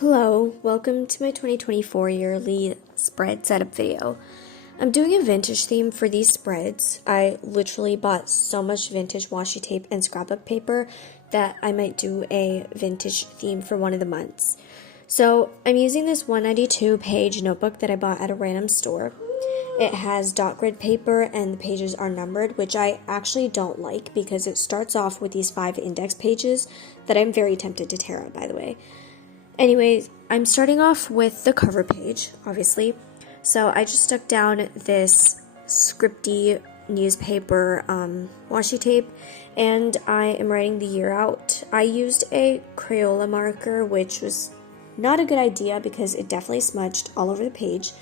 Hello, welcome to my 2024 yearly spread setup video. I'm doing a vintage theme for these spreads. I literally bought so much vintage washi tape and scrapbook paper that I might do a vintage theme for one of the months. So I'm using this 192 page notebook that I bought at a random store. It has dot grid paper and the pages are numbered, which I actually don't like because it starts off with these 5 index pages that I'm very tempted to tear out, by the way. Anyways, I'm starting off with the cover page, obviously. So I just stuck down this scripty newspaper washi tape, and I am writing the year out. I used a Crayola marker, which was not a good idea because it definitely smudged all over the page.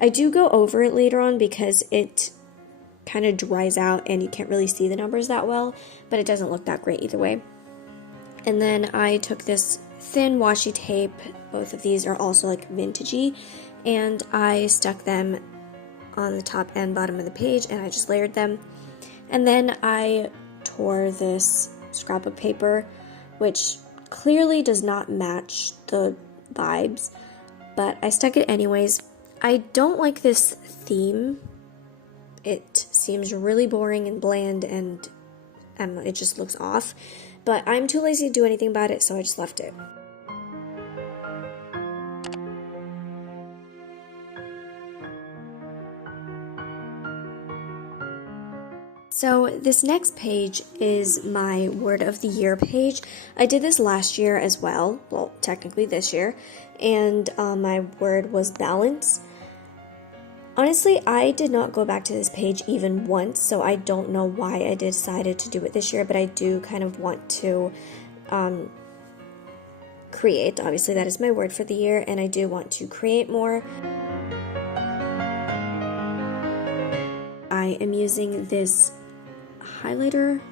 I do go over it later on because it kind of dries out and you can't really see the numbers that well, but it doesn't look that great either way. And then I took this thin washi tape, both of these are also like vintagey, and I stuck them on the top and bottom of the page and I just layered them. And then I tore this scrapbook paper, which clearly does not match the vibes, but I stuck it anyways. I don't like this theme. It seems really boring and bland and it just looks off. But I'm too lazy to do anything about it, so I just left it. So this next page is my word of the year page. I did this last year as well, technically this year, and my word was balance. Honestly, I did not go back to this page even once, so I don't know why I decided to do it this year, but I do kind of want to create. Obviously, that is my word for the year, and I do want to create more. I am using this highlighter.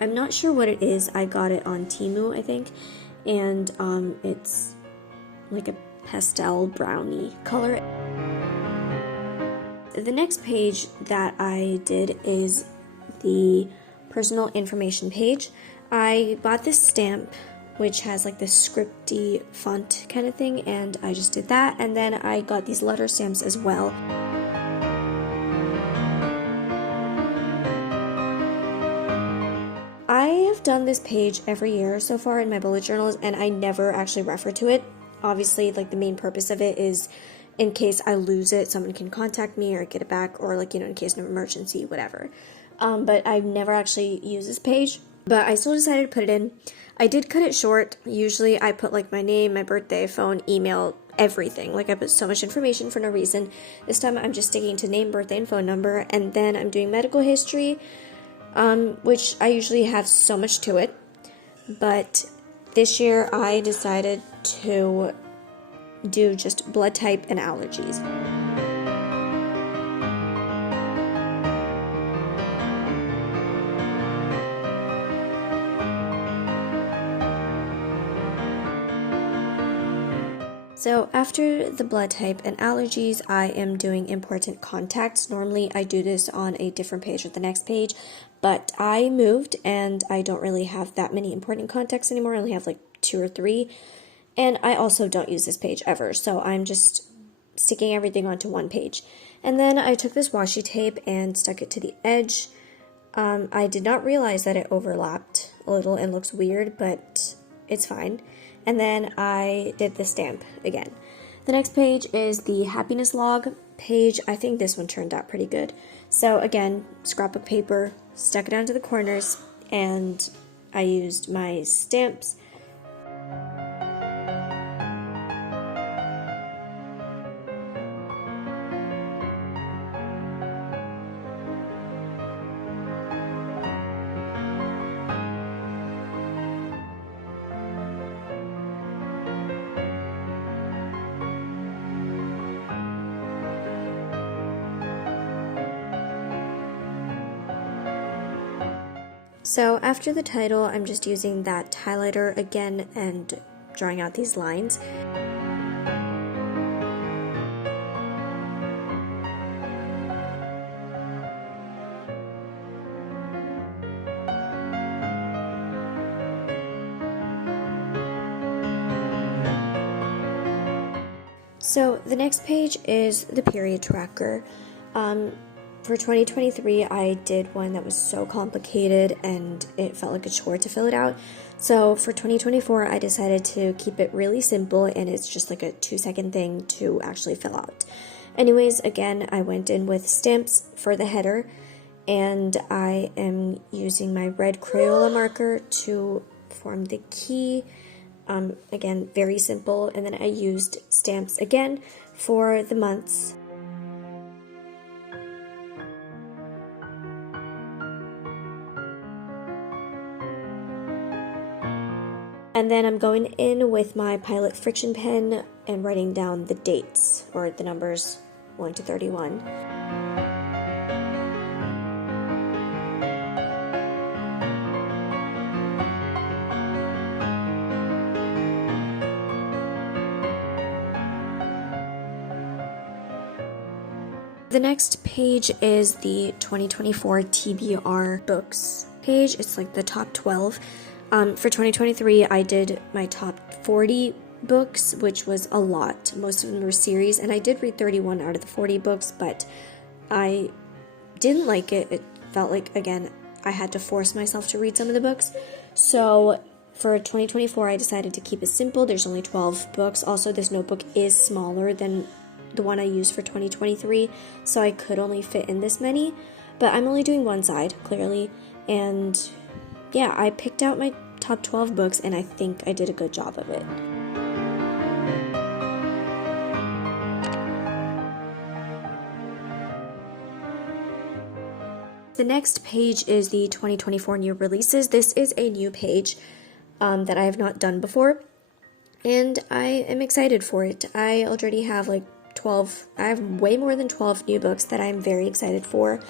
I'm not sure what it is. I got it on Temu, I think, and it's like a pastel brownie color. The next page that I did is the personal information page. I bought this stamp, which has like this scripty font kind of thing, and I just did that. And then I got these letter stamps as well. I have done this page every year so far in my bullet journals, and I never actually refer to it. Obviously, like the main purpose of it is in case I lose it, someone can contact me or get it back, or like, in case of an emergency, whatever. But I've never actually used this page, but I still decided to put it in. I did cut it short. Usually I put like my name, my birthday, phone, email, everything. Like I put so much information for no reason. This time I'm just sticking to name, birthday, and phone number, and then I'm doing medical history, which I usually have so much to it. But this year I decided to do just blood type and allergies. So after the blood type and allergies, I am doing important contacts. Normally I do this on a different page or the next page, but I moved and I don't really have that many important contacts anymore. I only have like 2 or 3. And I also don't use this page ever, so I'm just sticking everything onto one page. And then I took this washi tape and stuck it to the edge. I did not realize that it overlapped a little and looks weird, but it's fine. And then I did the stamp again. The next page is the happiness log page. I think this one turned out pretty good. So again, scrapbook paper, stuck it onto the corners, and I used my stamps. So after the title, I'm just using that highlighter again and drawing out these lines. So the next page is the period tracker. For 2023, I did one that was so complicated and it felt like a chore to fill it out. So for 2024, I decided to keep it really simple, and it's just like a 2-second thing to actually fill out. Anyways, again, I went in with stamps for the header, and I am using my red Crayola marker to form the key. Again, very simple. And then I used stamps again for the months. And then I'm going in with my Pilot Friction pen and writing down the dates, or the numbers 1 to 31. The next page is the 2024 TBR Books page. It's like the top 12. For 2023, I did my top 40 books, which was a lot. Most of them were series, and I did read 31 out of the 40 books, but I didn't like it. It felt like, again, I had to force myself to read some of the books. So for 2024, I decided to keep it simple. There's only 12 books. Also, this notebook is smaller than the one I used for 2023, so I could only fit in this many, but I'm only doing one side, clearly, and yeah, I picked out my top 12 books, and I think I did a good job of it. The next page is the 2024 new releases. This is a new page that I have not done before, and I am excited for it. I already have I have way more than 12 new books that I'm very excited for,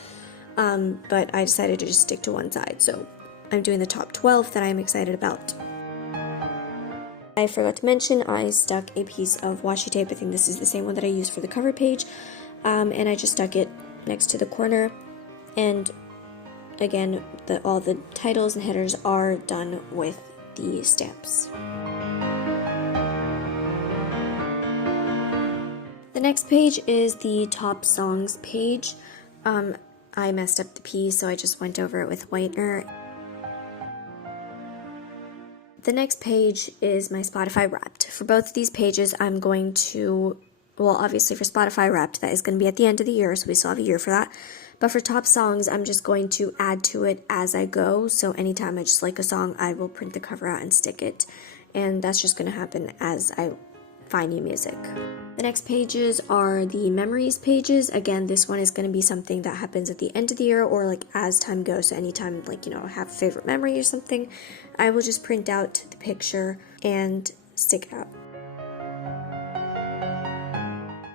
but I decided to just stick to one side, so I'm doing the top 12 that I'm excited about. I forgot to mention, I stuck a piece of washi tape. I think this is the same one that I used for the cover page, and I just stuck it next to the corner, and again, all the titles and headers are done with the stamps. The next page is the top songs page. I messed up the P, so I just went over it with whitener. The next page is my Spotify Wrapped. For both of these pages, I'm going to, well, obviously for Spotify Wrapped, that is going to be at the end of the year, so we still have a year for that. But for top songs, I'm just going to add to it as I go. So anytime I just like a song, I will print the cover out and stick it. And that's just going to happen as I find new music. The next pages are the memories pages. Again, this one is going to be something that happens at the end of the year, or like as time goes. So anytime I have a favorite memory or something, I will just print out the picture and stick it out.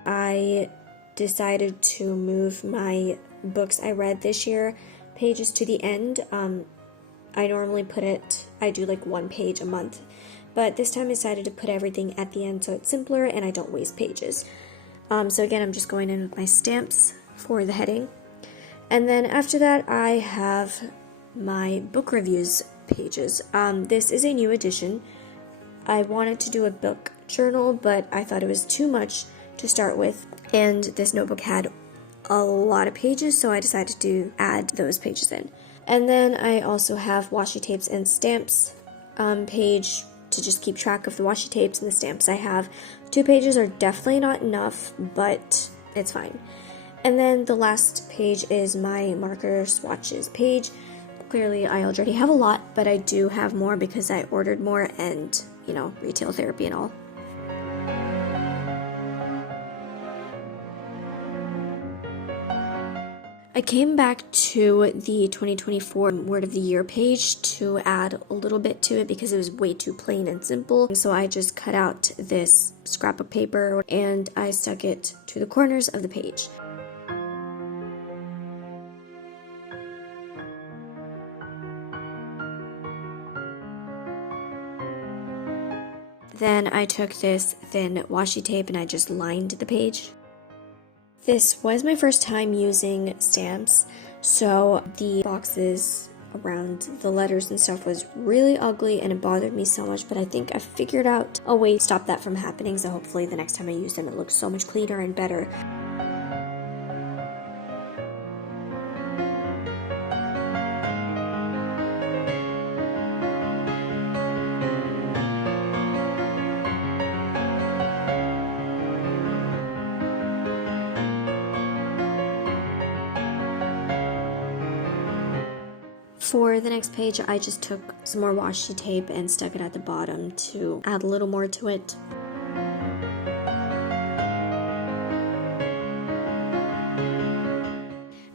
I decided to move my books I read this year pages to the end. I normally I do like one page a month, but this time I decided to put everything at the end so it's simpler and I don't waste pages. So again, I'm just going in with my stamps for the heading. And then after that, I have my book reviews pages. This is a new edition. I wanted to do a book journal, but I thought it was too much to start with. And this notebook had a lot of pages, so I decided to add those pages in. And then I also have washi tapes and stamps page to just keep track of the washi tapes and the stamps I have. 2 pages are definitely not enough, but it's fine. And then the last page is my marker swatches page. Clearly I already have a lot, but I do have more because I ordered more and, retail therapy and all. I came back to the 2024 Word of the Year page to add a little bit to it because it was way too plain and simple. So I just cut out this scrapbook paper and I stuck it to the corners of the page. Then I took this thin washi tape and I just lined the page. This was my first time using stamps, so the boxes around the letters and stuff was really ugly and it bothered me so much, but I think I figured out a way to stop that from happening, so hopefully the next time I use them it looks so much cleaner and better. For the next page, I just took some more washi tape and stuck it at the bottom to add a little more to it.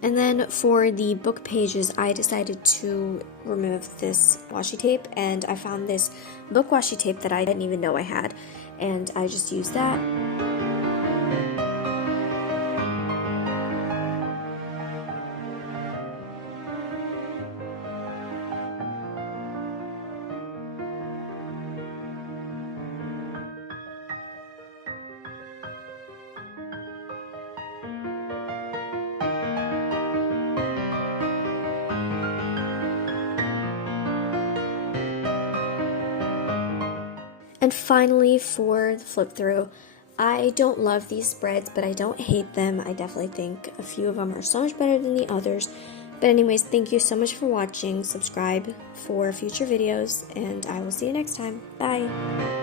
And then for the book pages, I decided to remove this washi tape, and I found this book washi tape that I didn't even know I had, and I just used that. And finally, for the flip through, I don't love these spreads, but I don't hate them. I definitely think a few of them are so much better than the others. But anyways, thank you so much for watching. Subscribe for future videos, and I will see you next time. Bye!